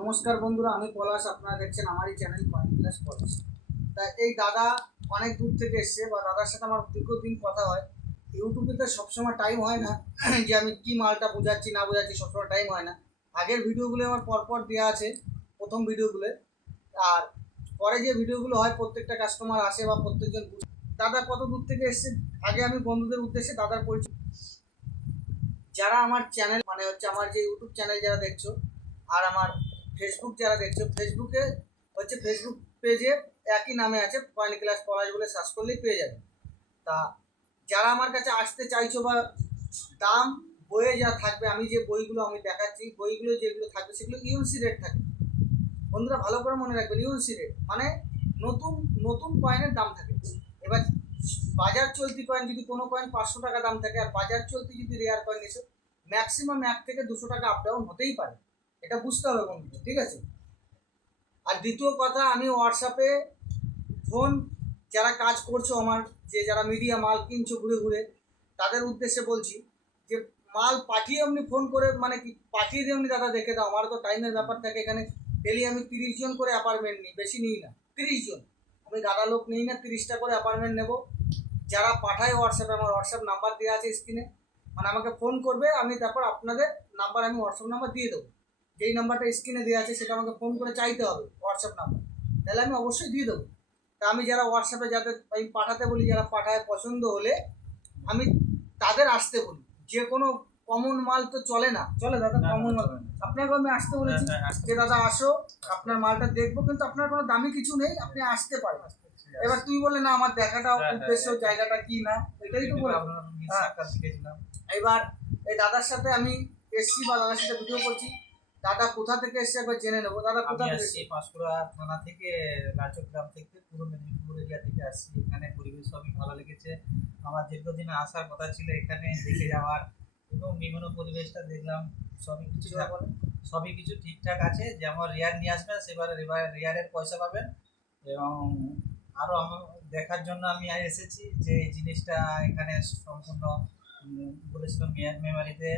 নমস্কার বন্ধুরা, আমি পলাশ। আপনারা দেখছেন আমারই চ্যানেল কয়েন প্লাস পলাশ। তা এই দাদা অনেক দূর থেকে এসছে, বা দাদার সাথে আমার দীর্ঘদিন কথা হয়। ইউটিউবে তো সবসময় টাইম হয় না যে আমি কি মালটা বোঝাচ্ছি না বোঝাচ্ছি, সবসময় টাইম হয় না। আগের ভিডিওগুলো আমার পরপর দেওয়া আছে, প্রথম ভিডিওগুলো। আর পরে যে ভিডিওগুলো হয় প্রত্যেকটা কাস্টমার আসে বা প্রত্যেকজন দাদা কত দূর থেকে এসছে। আগে আমি বন্ধুদের উদ্দেশ্যে দাদার পরিচয়। যারা আমার চ্যানেল মানে হচ্ছে আমার যে ইউটিউব চ্যানেল যারা দেখছো, আর আমার ফেসবুক যারা দেখছো, ফেসবুকে হচ্ছে ফেসবুক পেজে একই নামে আছে, কয়েন ক্লাস পলাশ বলে সার্চ করলেই পেয়ে যাবে। তা যারা আমার কাছে আসতে চাইছো, বা দাম বইয়ে যা থাকবে, আমি যে বইগুলো আমি দেখাচ্ছি, বইগুলো যেগুলো থাকবে সেগুলো ইউএনসি রেট থাকবে। বন্ধুরা ভালো করে মনে রাখবেন, ইউএনসি রেট মানে নতুন নতুন কয়েনের দাম থাকে। এবার বাজার চলতি কয়েন যদি কোনো কয়েন 500 টাকা দাম থাকে, আর বাজার চলতি যদি রেয়ার কয়েন এসে ম্যাক্সিমাম 1 থেকে 200 টাকা আপ ডাউন হতেই পারে। এটা বুঝতে হবে বন্ধু, ঠিক আছে? আর দ্বিতীয় কথা, আমি হোয়াটসঅ্যাপে ফোন যারা কাজ করছো, আমার যে যারা মিডিয়া মাল কিনছো ঘুরে ঘুরে, তাদের উদ্দেশ্যে বলছি যে মাল পাঠিয়ে এমনি ফোন করে মানে কি পাঠিয়ে দিয়ে এমনি দাদা দেখে দাও। আমার তো টাইমের ব্যাপার থাকে এখানে। ডেলি আমি 30 জন করে অ্যাপার্টমেন্ট নিই, বেশি নিই না। 30 জন আমি গাদা লোক নিই না, 30টা করে অ্যাপার্টমেন্ট নেবো। যারা পাঠায় হোয়াটসঅ্যাপে, আমার হোয়াটসঅ্যাপ নাম্বার দেওয়া আছে স্ক্রিনে, মানে আমাকে ফোন করবে, আমি তারপর আপনাদের নাম্বার আমি হোয়াটসঅ্যাপ নাম্বার দিয়ে দেবো। যেই নাম্বারটা স্ক্রিনে দেওয়া আছে সেটা আমাকে ফোন করে চাইতে হবে হোয়াটসঅ্যাপ নাম্বার, তাহলে আমি অবশ্যই দিয়ে দেবো। তা আমি যারা হোয়াটসঅ্যাপে যাদের আমি পাঠাতে বলি, যারা পাঠায় পছন্দ হলে আমি তাদের আসতে বলি। যে কোনো কমন মাল তো চলে না, চলে দাদা কমন মাল। আপনাকে আমি আসতে বলেছি যে দাদা আসো, আপনার মালটা দেখবো, কিন্তু আপনার কোনো দামি কিছু নেই, আপনি আসতে পারেন। এবার তুই বলে না আমার দেখাটা উদ্দেশ্য জায়গাটা কি না, এটাই তো বলে। এবার এই দাদার সাথে আমি এসছি, বা দাদার সাথে ভিডিও করছি। দাদা কোথা থেকে এসছে একবার জেনে নেবো। দাদা কোথা থেকে এসছে? পাঁশকুড়া থানা থেকে, লাচক গ্রাম থেকে, পূর্ব মেদিনীপুর এরিয়া থেকে আসছি। এখানে পরিবেশ সবই ভালো লেগেছে। আমার দীর্ঘদিনে আসার কথা ছিল এখানে দেখে যাওয়ার, এবং বিভিন্ন পরিবেশটা দেখলাম। সবই কিছু সবই কিছু ঠিকঠাক আছে। যেমন রেয়ার নিয়ে আসবেন, সেবারে রেয়ারের পয়সা পাবেন। এবং আরও আমার দেখার জন্য আমি এসেছি যে এই জিনিসটা এখানে সম্পূর্ণ বলেছিল মেমারিতে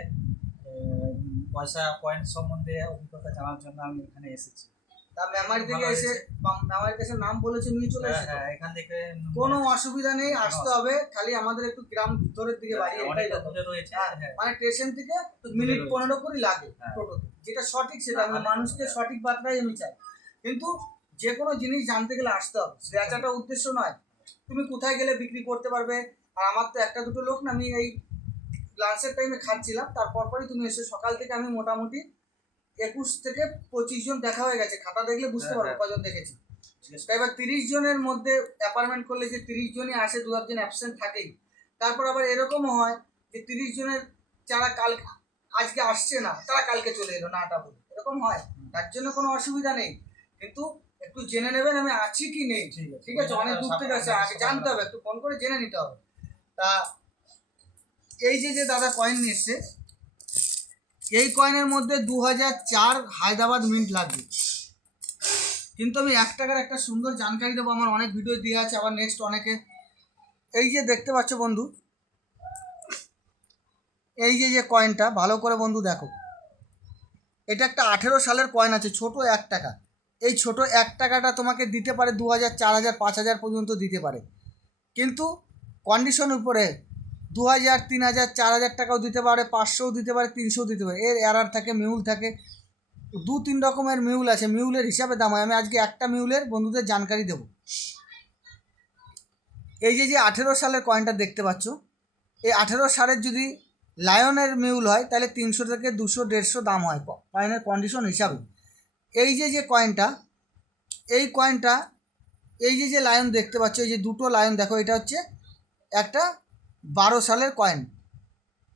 পয়সা পয়েন্ট সম্বন্ধে অভিজ্ঞতা জানার জন্য আমি এখানে এসেছি। তা মেমারি থেকে এসে, মেমারি থেকে নাম বলেছে নিয়ে চলে এসেছে। হ্যাঁ, এখান থেকে কোনো অসুবিধা নেই, আসতে হবে। খালি আমাদের একটু গ্রাম ভিতরের দিকে বাড়ি, অনেক দূরে রয়েছে। মানে স্টেশন থেকে মিনিট 15 করে লাগে টোটোতে, যেটা সঠিক সেটা আমি মানুষকে সঠিক বার্তাই আমি চাই। কিন্তু যে কোনো জিনিস জানতে গেলে আসতে হবে, বেচাটা উদ্দেশ্য নয়। তুমি কোথায় গেলে বিক্রি করতে পারবে। আর আমার তো একটা দুটো লোক না, আমি এই লাঞ্চের টাইমে খাচ্ছিলাম, তারপর পরই তুমি এসে, সকাল থেকে আমি মোটামুটি 21 থেকে 25 জন দেখা হয়ে গেছে। খাতা দেখলে বুঝতে পারবো কজন দেখেছি। এবার 30 জনের মধ্যে অ্যাপার্টমেন্ট করলে যে 30 জনই আসে, 2-1 জন অ্যাবসেন্ট থাকেই। তারপর আবার এরকমও হয় যে 30 জনের যারা কাল আজকে আসছে না, তারা কালকে চলে এলো নাটা বলে, এরকম হয়। তার জন্য কোনো অসুবিধা নেই, কিন্তু একটু জেনে নেবেন আমি আছি কি নেই। ঠিক আছে, অনেক দূর থেকে আসে, আগে জানতে হবে, একটু ফোন করে জেনে নিতে হবে। তা এই যে যে দাদা কয়েন নিয়ে এসছে, এই কয়েনের মধ্যে 2004 হায়দ্রাবাদ মিন্ট লাগবে। কিন্তু আমি 1 টাকার একটা সুন্দর জানকারি দেবো, আমার অনেক ভিডিও দেওয়া আছে, আবার নেক্সট অনেকে। এই যে দেখতে পাচ্ছ বন্ধু, এই যে যে কয়েনটা ভালো করে বন্ধু দেখো, এটা একটা 18 সালের কয়েন আছে, ছোট 1 টাকা। এই ছোট 1 টাকাটা তোমাকে দিতে পারে 2000, 4000, 5000 পর্যন্ত দিতে পারে। কিন্তু কন্ডিশন উপরে 2000, 3000, 4000 টাকাও দিতে পারে, 500ও দিতে পারে, 300ও দিতে পারে। এর এরার থাকে, মিউল থাকে, 2-3 রকমের মিউল আছে। মিউলের হিসাবে দাম হয়। আমি আজকে একটা মিউলের বন্ধুদের জানকারি দেবো। এই যে যে 18 সালের কয়েনটা দেখতে পাচ্ছ, এই 18 সালের যদি লায়নের মিউল হয় তাহলে 300 থেকে 200, 150 দাম হয় কয়েনের কন্ডিশন হিসাবে। এই যে যে কয়েনটা, এই কয়েনটা, এই যে যে লায়ন দেখতে পাচ্ছ, এই যে দুটো লায়ন দেখো, এটা হচ্ছে একটা 12 সালের কয়েন,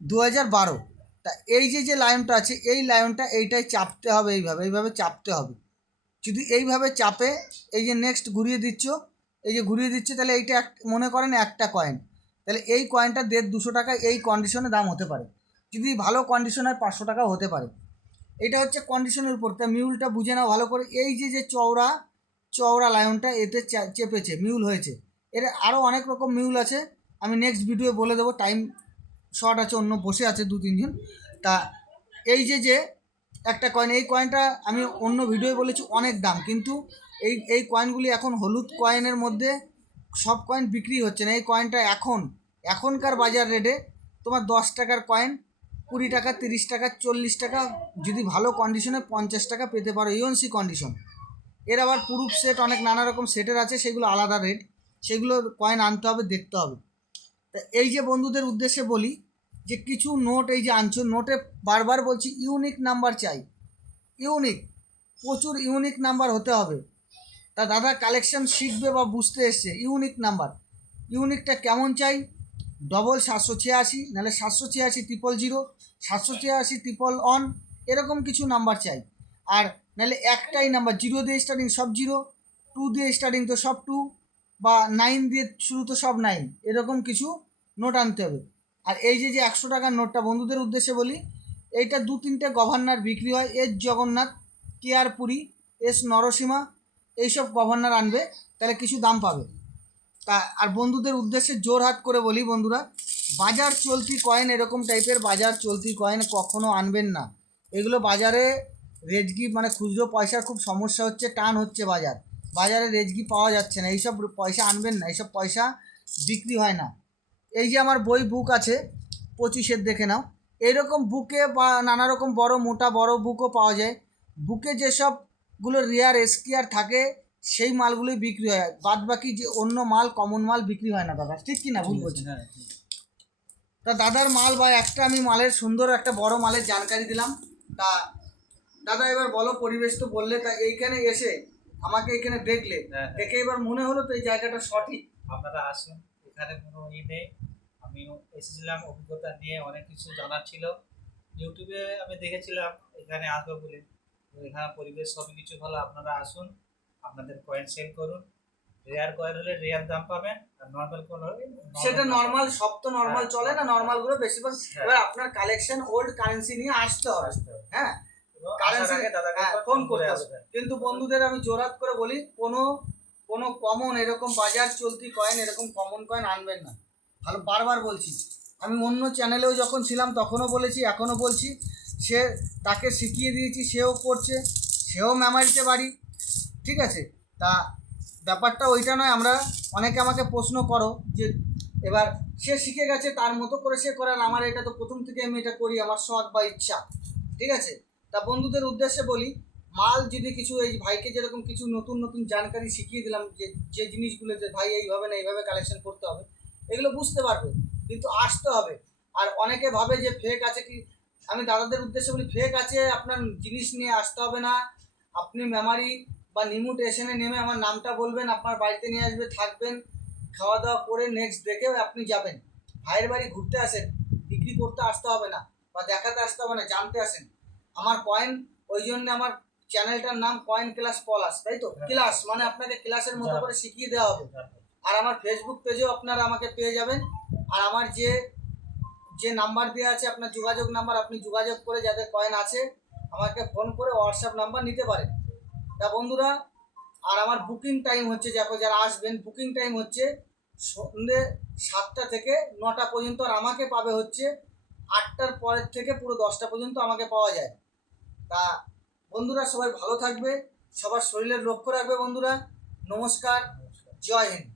2012। তা এই যে যে লায়নটা আছে, এই লায়নটা এইটাই চাপতে হবে, এইভাবে এইভাবে চাপতে হবে। যদি এইভাবে চাপে, এই যে নেক্সট ঘুরিয়ে দিচ্ছ, এই যে ঘুরিয়ে দিচ্ছে, তাহলে এইটা মনে করেন একটা কয়েন, তাহলে এই কয়েনটা 150-200 টাকা এই কন্ডিশনে দাম হতে পারে। যদি ভালো কন্ডিশন হয় 500 টাকাও হতে পারে। এটা হচ্ছে কন্ডিশনের উপর। তা মিউলটা বুঝে নাও ভালো করে। এই যে যে চওড়া চওড়া লায়নটা এতে চেপেছে, মিউল হয়েছে। এর আরও অনেক রকম মিউল আছে, আমি নেক্সট ভিডিও বলে দেবো, টাইম শর্ট আছে, অন্য বসে আছে 2-3 জন। তা এই যে যে একটা কয়েন, এই কয়েনটা আমি অন্য ভিডিওয়ে বলেছি অনেক দাম, কিন্তু এই কয়েনগুলি এখন হলুদ কয়েনের মধ্যে সব কয়েন বিক্রি হচ্ছে না। এই কয়েনটা এখনকার বাজার রেটে তোমার 10 টাকার কয়েন 20 টাকা, 30 টাকা, 40 টাকা, যদি ভালো কন্ডিশনে 50 টাকা পেতে পারো, ইউএনসি কন্ডিশন। এর আবার প্রুফ সেট অনেক নানা রকম সেটের আছে, সেগুলো আলাদা রেট, সেগুলোর কয়েন আনতে হবে, দেখতে হবে। তা এই যে বন্ধুদের উদ্দেশ্যে বলি যে কিছু নোট এই যে আনছো, নোটে বারবার বলছি ইউনিক নাম্বার চাই, ইউনিক, প্রচুর ইউনিক নাম্বার হতে হবে। তা দাদা কালেকশন শিখবে বা বুঝতে এসছে, ইউনিক নাম্বার, ইউনিকটা কেমন চাই, 786, নাহলে 786 000, 786 এরকম কিছু নাম্বার চাই। আর নাহলে একটাই নাম্বার, 0 দিয়ে স্টার্টিং সব 0, 2 দিয়ে স্টার্টিং তো সব 2, বা 9 দিয়ে শুরু তো সব 9, এরকম কিছু নোট আনতে হবে। আর এই যে 100 টাকার নোটটা বন্ধুদের উদ্দেশ্যে বলি, এইটা 2-3টে গভর্নর বিক্রি হয়, S Jagannath, KR Puri, S Narasimha, এইসব গভর্নর আনবে, তাহলে কিছু দাম পাবে। তা আর বন্ধুদের উদ্দেশ্যে জোর হাত করে বলি বন্ধুরা, বাজার চলতি কয়েন, এরকম টাইপের বাজার চলতি কয়েন কখনো আনবেন না। এগুলো বাজারে রেজগি মানে খুচরো পয়সার খুব সমস্যা হচ্ছে, টান হচ্ছে বাজারে রেজগি পাওয়া যাচ্ছে না, এইসব পয়সা আনবেন না, এইসব পয়সা বিক্রি হয় না। এই যে আমার বই বুক আছে 25-এর, দেখে নাও, এইরকম বুকে বা নানা রকম বড় মোটা বড় বুকও পাওয়া যায়। বুকে যেসবগুলো রেয়ার এসকিয়ার থাকে সেই মালগুলোই বিক্রি হয়, বাদ বাকি যে অন্য মাল কমন মাল বিক্রি হয় না দাদা, ঠিক কি না ভুল বলছি? হ্যাঁ, তা দাদার মাল বা একটা আমি মালের সুন্দর একটা বড় মালের জানকারি দিলাম। তা দাদা এবার বলো, পরিবেশ তো বললে, তা এইখানে এসে আমাকে এখানে দেখলে, হ্যাঁ। দেখে এবার মনে হলো তো এই জায়গাটা সঠিক। আপনারা আসুন, এখানে কোনো নেই। আমিও এসেছিলাম অভিজ্ঞতা নিয়ে, অনেক কিছু জানার ছিল। ইউটিউবে আমি দেখেছিলাম এখানে আসবো বলে, তো এখানে পরিবেশ সবই কিছু ভালো। আপনারা আসুন, আপনাদের কয়েন সেল করুন। রেয়ার কয়েন হলে রেয়ার দাম পাবেন, আর নর্মাল কয়েন হলে সেটা নর্মাল, সব তো নর্মাল হ্যাঁ, চলে না, নর্মাল গুলো বেশিরভাগ। হ্যাঁ। এবার আপনার কালেকশন ওল্ড কারেন্সি নিয়ে আসতে হবে, হ্যাঁ, কারেন্সি ফোন করতে হবে। কিন্তু বন্ধুদের আমি জোরাত করে বলি, কোনো কমন এরকম বাজার চলতি কয়েন, এরকম কমন কয়েন আনবেন না। ভালো, বারবার বলছি, আমি অন্য চ্যানেলেও যখন ছিলাম তখনও বলেছি, এখনও বলছি, সে তাকে শিখিয়ে দিয়েছি, সেও করছে, সেও মেমারিতে বাড়ি, ঠিক আছে। তা ব্যাপারটা ওইটা নয়, আমরা অনেকে আমাকে প্রশ্ন করো যে এবার সে শিখে গেছে তার মতো করে সে করার, আমার এটা তো প্রথম থেকে আমি এটা করি, আমার শখ বা ইচ্ছা, ঠিক আছে। তা বন্ধুদের উদ্দেশ্যে বলি, মাল যদি কিছু, এই ভাইকে যেরকম কিছু নতুন নতুন জানকারি শিখিয়ে দিলাম, যে জিনিসগুলো যে ভাই এইভাবে না এইভাবে কালেকশন করতে হবে, এগুলো বুঝতে পারবে, কিন্তু আসতে হবে। আর অনেকে ভাবে যে ফেক আছে, কি আমি দাদাদের উদ্দেশ্যে বলি, ফেক আছে, আপনার জিনিস নিয়ে আসতে হবে না, আপনি মেমারি বা নিমু স্টেশনে নেমে আমার নামটা বলবেন, আপনার বাড়িতে নিয়ে আসবে, থাকবেন, খাওয়া দাওয়া করে নেক্সট দেখেও আপনি যাবেন। ভাইয়ের বাড়ি ঘুরতে আসেন, বিক্রি করতে আসতে হবে না, বা দেখাতে আসতে হবে না, জানতে আসেন। আমার কয়েন, ওই জন্য আমার চ্যানেলটার নাম কয়েন ক্লাস পলাশ, তাই তো, ক্লাস মানে আপনাকে ক্লাসের মতো করে শিখিয়ে দেওয়া হবে। আর আমার ফেসবুক পেজেও আপনারা আমাকে পেয়ে যাবেন। আর আমার যে যে নাম্বার দেওয়া আছে আপনার যোগাযোগ নাম্বার, আপনি যোগাযোগ করে যাদের কয়েন আছে আমাকে ফোন করে হোয়াটসঅ্যাপ নাম্বার নিতে পারেন। তা বন্ধুরা, আর আমার বুকিং টাইম হচ্ছে, যারা আসবেন বুকিং টাইম হচ্ছে সন্ধ্যে 7টা থেকে 9টা পর্যন্ত, আর আমাকে পাবে হচ্ছে 8টার পরের থেকে পুরো 10টা পর্যন্ত আমাকে পাওয়া যায়। তা বন্ধুরা সবাই ভালো থাকবে, সবার শরীরের লক্ষ্য রাখবে বন্ধুরা। নমস্কার, জয় হিন্দ।